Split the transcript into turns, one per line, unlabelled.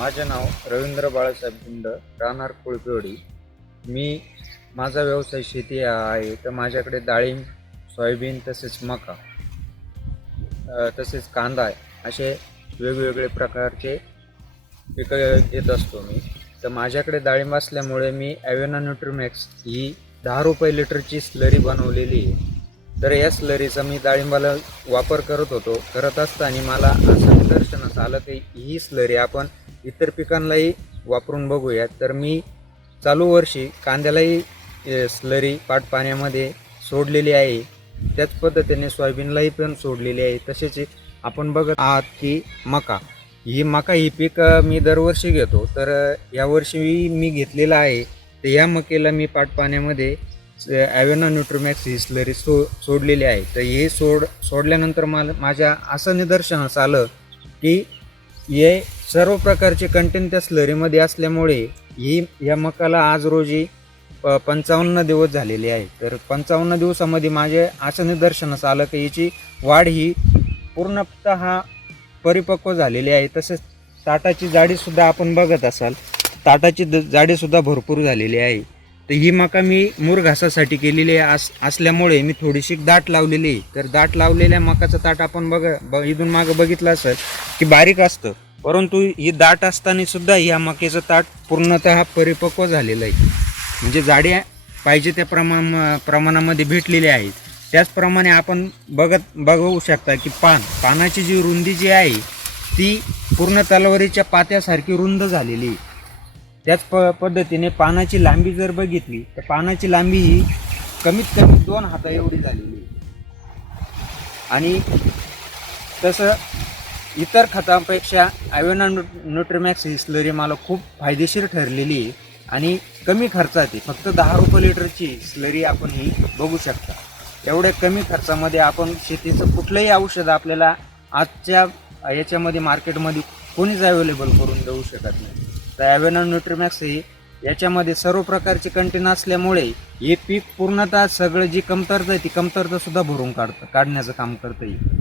माझे नाव रवींद्र बाळासाहेब गुंड राहणार कुळपिवडी. मी माझा व्यवसाय शेती हा आहे तर माझ्याकडे डाळिंब सोयाबीन तसेच मका तसेच कांदा आहे. असे वेगवेगळे प्रकारचे पिकं घेत असतो मी. तर माझ्याकडे डाळिंब असल्यामुळे मी ॲवेना न्यूट्रीमॅक्स ही दहा रुपये लिटरची स्लरी बनवलेली आहे. तर या स्लरीचा मी डाळिंबाला वापर करत होतो. करत असताना मला असं निदर्शनास आलं की ही स्लरी आपण इतर पिकांनाही वापरून बघूया तर मी चालू वर्षी कांद्यालाही स्लरी पाट पाण्यामध्ये सोडलेली आहे. त्याच पद्धतीने सोयाबीनलाही पण सोडलेली आहे. तसेच आपण बघत आहात की मका. ही मका ही पीक मी दरवर्षी घेतो. तर यावर्षी मी घेतलेलं आहे. तर या मकेला मी पाट पाण्यामध्ये ॲव्हेना न्यूट्रोमॅक्स ही स्लरी सो सोडलेली आहे. तर हे सोड सोडल्यानंतर मला माझ्या असं निदर्शनास आलं की हे सर्व प्रकारचे कंटेंट त्या स्लरीमध्ये असल्यामुळे ही या मकाला आज रोजी प पंचावन्न दिवस झालेले आहे. तर पंचावन्न दिवसामध्ये माझे असं निदर्शनास आलं की याची वाढ ही पूर्णतः परिपक्व झालेली आहे. तसेच ताटाची जाडीसुद्धा आपण बघत असाल ताटाची द जाडीसुद्धा भरपूर झालेली आहे. तर ही मका मी मूर घासासाठी केलेली आहे. अस असल्यामुळे मी थोडीशी दाट लावलेली तर दाट लावलेल्या मकाचं ताट आपण बघ ब इथून मागं बघितलं असेल की बारीक असतं. परंतु ही दाट असताना सुद्धा या मक्याचं ताट पूर्णतः परिपक्व झालेलं आहे. म्हणजे जाडी पाहिजे त्या प्रमाण प्रमाणामध्ये भेटलेली आहेत. त्याचप्रमाणे आपण बघत बघू शकता की पान पानाची जी रुंदी जी आहे ती पूर्ण तलवारीच्या पात्यासारखी रुंद झालेली आहे. त्याच प पद्धतीने पानाची लांबी जर बघितली तर पानाची लांबी ही कमीत कमी दोन हाता एवढी झालेली आहे. आणि तसं इतर खतांपेक्षा आयोना न्यूट्रीमॅक्स ही स्लरी मला खूप फायदेशीर ठरलेली आहे आणि कमी खर्चात आहे. फक्त दहा रुपये लिटरची स्लरी आपण ही बघू शकता. एवढ्या कमी खर्चामध्ये आपण शेतीचं कुठलंही औषध आपल्याला आजच्या याच्यामध्ये मार्केटमध्ये कोणीच अवेलेबल करून देऊ शकत नाही. तर ॲवेना न्यूट्रीमॅक्स ही याच्यामध्ये सर्व प्रकारचे कंटेन असल्यामुळे हे पीक पूर्णतः सगळं जी कमतरता आहे ती कमतरतासुद्धा भरून काढतं काढण्याचं काम करतं येईल